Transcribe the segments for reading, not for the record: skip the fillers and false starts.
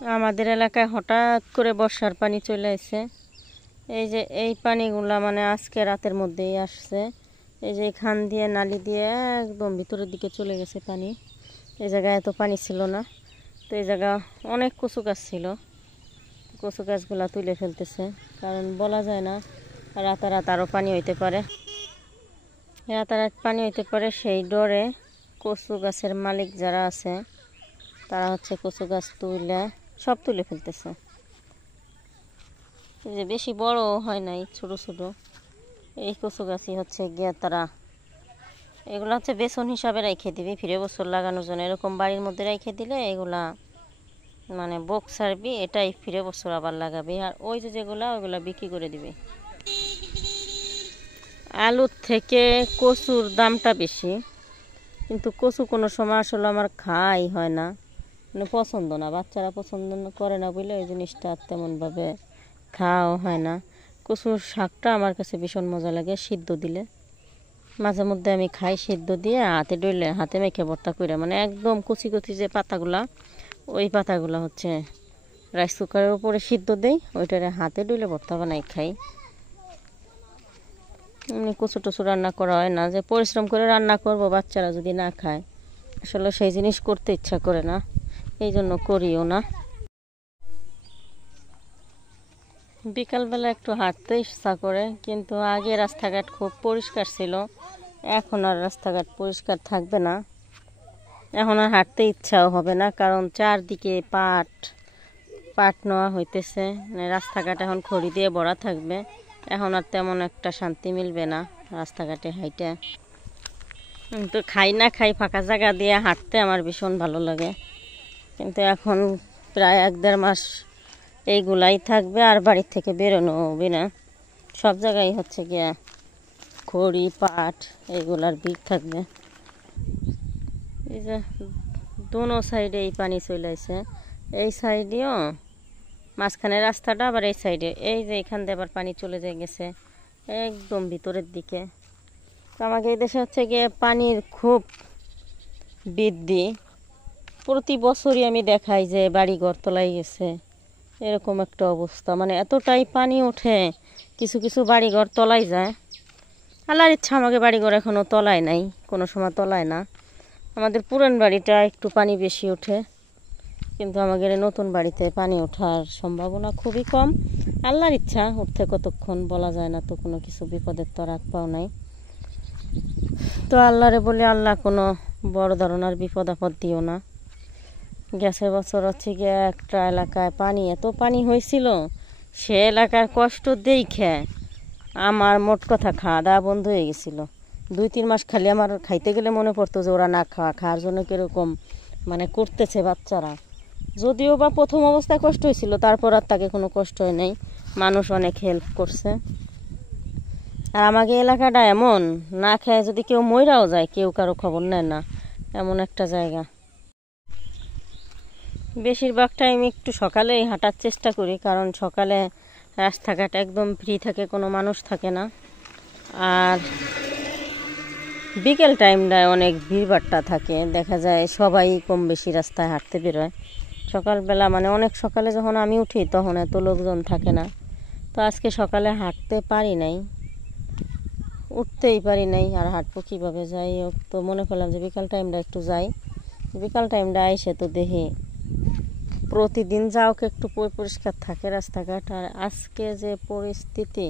আমাদের এলাকায় হঠাৎ করে বর্ষার পানি চলে আসছে। এই যে এই পানিগুলা মানে আজকে রাতের মধ্যেই আসছে। এই যে এখান দিয়ে নালি দিয়ে একদম ভিতরের দিকে চলে গেছে পানি। এই জায়গায় এত পানি ছিল না। তো এই জায়গা অনেক কচু গাছ ছিল, কচু গাছগুলা তুলে ফেলতেছে, কারণ বলা যায় না রাতারাত আরও পানি হইতে পারে। রাতারাত পানি হইতে পারে, সেই ডরে কচু গাছের মালিক যারা আছে তারা হচ্ছে কচু গাছ সব তুলে ফেলতেছে। যে বেশি বড় হয় নাই, ছোট ছোট এই কচু গাছই হচ্ছে গিয়ে তারা এগুলো হচ্ছে বেসন হিসাবে রেখে দিবি ফিরে বছর লাগানোর জন্য। এরকম বাড়ির মধ্যে রেখে দিলে এগুলা মানে বক সারবি, এটাই ফিরে বছর আবার লাগাবি। আর ওই যে যেগুলা ওইগুলা বিক্রি করে দিবি। আলুর থেকে কচুর দামটা বেশি, কিন্তু কচু কোনো সময় আসলে আমার খাওয়াই হয় না, মানে পছন্দ না, বাচ্চারা পছন্দ করে না বলে ওই জিনিসটা তেমনভাবে খাওয়াও হয় না। কচুর শাকটা আমার কাছে ভীষণ মজা লাগে, সিদ্ধ দিলে মাঝে মধ্যে আমি খাই, সিদ্ধ দিয়ে হাতে ডলে হাতে মেখে ভর্তা করে, মানে একদম কচি কচি যে পাতাগুলা ওই পাতাগুলো হচ্ছে রাইস কুকারের উপরে সিদ্ধ দেই, ওইটারে হাতে ডলে ভর্তা বানাই খাই। এমনি কচু টচু রান্না করা হয় না, যে পরিশ্রম করে রান্না করব বাচ্চারা যদি না খায়, আসলে সেই জিনিস করতে ইচ্ছা করে না, এই জন্য করিও না। বিকালবেলা একটু হাঁটতে ইচ্ছা করে, কিন্তু আগে রাস্তাঘাট খুব পরিষ্কার ছিল, এখন আর রাস্তাঘাট পরিষ্কার থাকবে না, এখন আর হাঁটতে ইচ্ছাও হবে না, কারণ চারদিকে পাট পাট নেওয়া হইতেছে, মানে রাস্তাঘাট এখন খড়ি দিয়ে ভরা থাকবে, এখন আর তেমন একটা শান্তি মিলবে না রাস্তাঘাটে হাইটে। কিন্তু খাই না খাই ফাঁকা জায়গা দিয়ে হাঁটতে আমার ভীষণ ভালো লাগে, কিন্তু এখন প্রায় 1-1.5 মাস এইগুলাই থাকবে, আর বাড়ির থেকে বেরোনো হবে না। সব জায়গায় হচ্ছে গিয়া খড়ি পাট এইগুলার ভিড় থাকবে। এই যে দোনো সাইডে এই পানি চলে আসে, এই সাইডেও মাঝখানে রাস্তাটা, আবার এই সাইডে এই যে এখান দিয়ে আবার পানি চলে গেছে একদম ভিতরের দিকে। তো আমাকে এই দেশে হচ্ছে গিয়ে পানির খুব বৃদ্ধি, প্রতি বছরই আমি দেখাই যে বাড়িঘর তলায় গেছে, এরকম একটা অবস্থা, মানে এতটাই পানি ওঠে, কিছু কিছু বাড়িঘর তলায় যায়। আল্লাহর ইচ্ছা আমাকে বাড়িঘর এখনও তলায় নাই, কোনো সময় তলায় না। আমাদের পুরান বাড়িটা একটু পানি বেশি ওঠে, কিন্তু আমাদের নতুন বাড়িতে পানি ওঠার সম্ভাবনা খুবই কম। আল্লাহর ইচ্ছা, উঠতে কতক্ষণ বলা যায় না, তো কোনো কিছু বিপদের তো রাখ পাও নাই। তো আল্লাহরে বলে, আল্লাহ কোনো বড় ধরনের বিপদ আপদ দিও না। গেছে বছর হচ্ছে গিয়ে একটা এলাকায় পানি, এত পানি হয়েছিল, সে এলাকার কষ্ট দেখে আমার মোট কথা খাওয়া দাওয়া বন্ধ হয়ে গেছিলো। 2-3 মাস খালি আমার খাইতে গেলে মনে পড়তো যে ওরা না খাওয়ার জন্য কীরকম মানে করতেছে বাচ্চারা। যদিও বা প্রথম অবস্থায় কষ্ট হয়েছিল, তারপর আর তাকে কোনো কষ্ট হয় নাই, মানুষ অনেক হেল্প করছে। আর আমাকে এলাকাটা এমন, না খেয়ে যদি কেউ মইরাও যায় কেউ কারো খবর নেয় না, এমন একটা জায়গা। বেশিরভাগ টাইম একটু সকালেই হাঁটার চেষ্টা করি, কারণ সকালে রাস্তাঘাট একদম ফ্রি থাকে, কোনো মানুষ থাকে না। আর বিকেল টাইমটায় অনেক ভিড়ভাট্টা থাকে, দেখা যায় সবাই কম বেশি রাস্তায় হাঁটতে বেরোয়। সকালবেলা মানে অনেক সকালে যখন আমি উঠি তখন এত লোকজন থাকে না। তো আজকে সকালে হাঁটতে পারি নাই, উঠতেই পারি নাই, আর হাঁটবো কীভাবে, যাই হোক তো মনে করলাম যে বিকাল টাইমটা একটু যাই। বিকাল টাইমটা এসে তো দেখি প্রতিদিন যাওক একটু পরিষ্কার থাকে রাস্তাঘাট, আর আজকে যে পরিস্থিতি,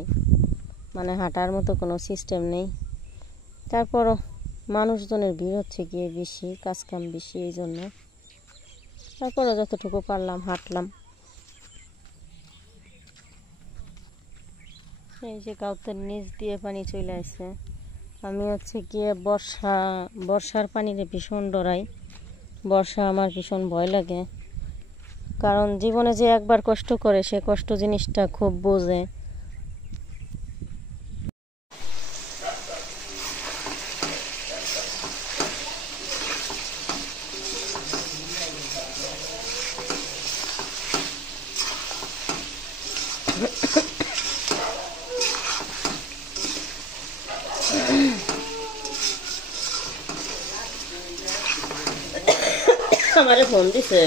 মানে হাঁটার মতো কোনো সিস্টেম নেই। তারপরও মানুষজনের ভিড় হচ্ছে গিয়ে বেশি, কাজকাম বেশি, এই জন্য তারপরও যতটুকু পারলাম হাঁটলাম। এই যে গাউতের নিচ দিয়ে পানি চলে আসছে। আমি হচ্ছে গিয়ে বর্ষার পানিতে ভীষণ ডরাই, বর্ষা আমার ভীষণ ভয় লাগে, কারণ জীবনে যে একবার কষ্ট করে সে কষ্ট জিনিসটা খুব বোঝে। আমারে ফোন দিছে।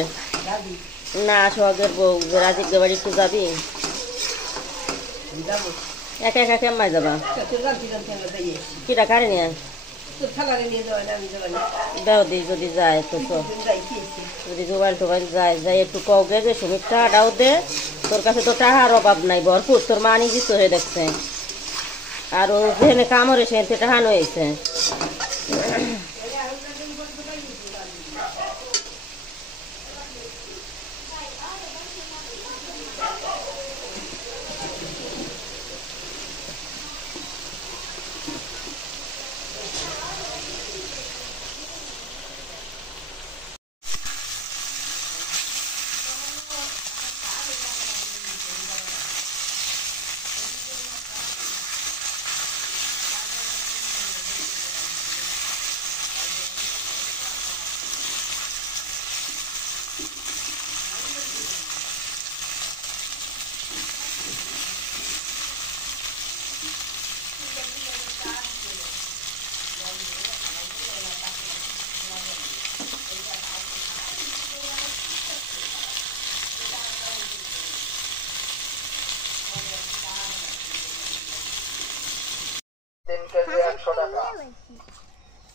না সোহাগের বউ রাজীব বাড়ি একটু যাবি একা একা কেমন যাবা কিটা কারে নিয়ে দাও দি যদি যায় তো যদি মোবাইল টোবাইল যায় যাই একটু কগে যে সুমিত টাকাটাও দে তোর কাছে তো টাকার অভাব নাই ভরপুর তোর মা নিজিত হয়ে দেখছে আর ও যেখানে কামড়ে সেখানে টাহানো হয়েছে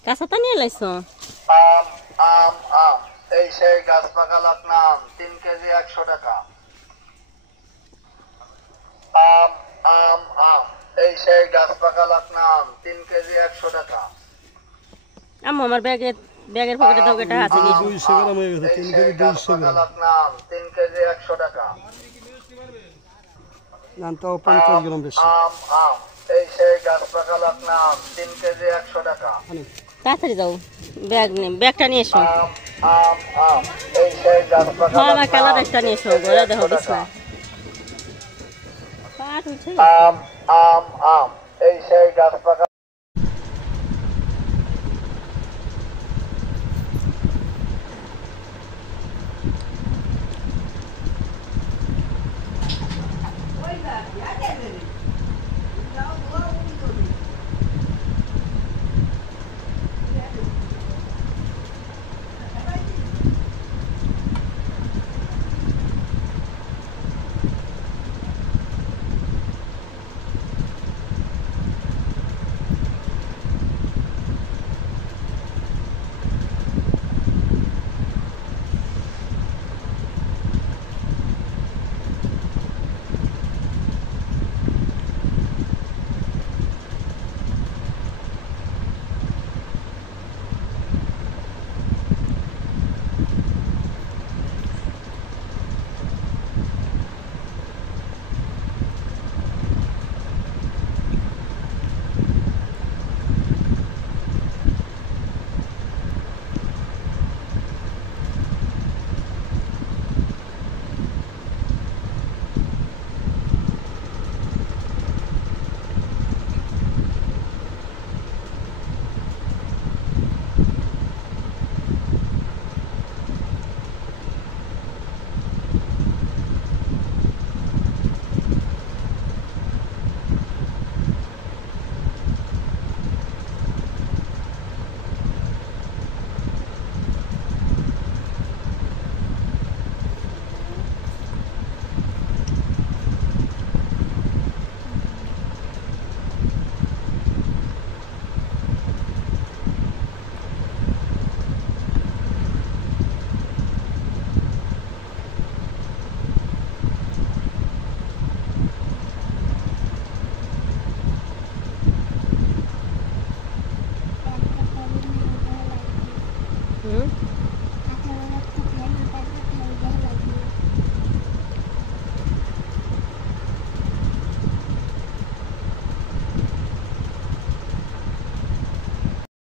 কাঁচাটা নিয়ে লাইছো আম আম আম এই সেই গাছ পাকালাক নাম 3 কেজি 100 টাকা আম আম আম এই সেই গাছ পাকালাক নাম 3 কেজি 100 টাকা আম্মু আমার ব্যাগের পকেটে দাও এটা আছে কি 200 গ্রাম হয়ে গেছে 3 কেজি 200 গ্রাম পাকালাক নাম 3 কেজি 100 টাকা নাম তো 50 গ্রাম বেশি আম আম এই সেই গাছ পাকালাক নাম 3 কেজি 100 টাকা তাড়াতাড়ি যাও ব্যাগটা নিয়ে এসো আম আম আম এই সেই গাছ হ্যাঁ পাকালাক আমার কালার একটা নিয়ে এসো ঘরে দেখো বিছনা পাট উঠে আম আম আম এই সেই গাছ পাকা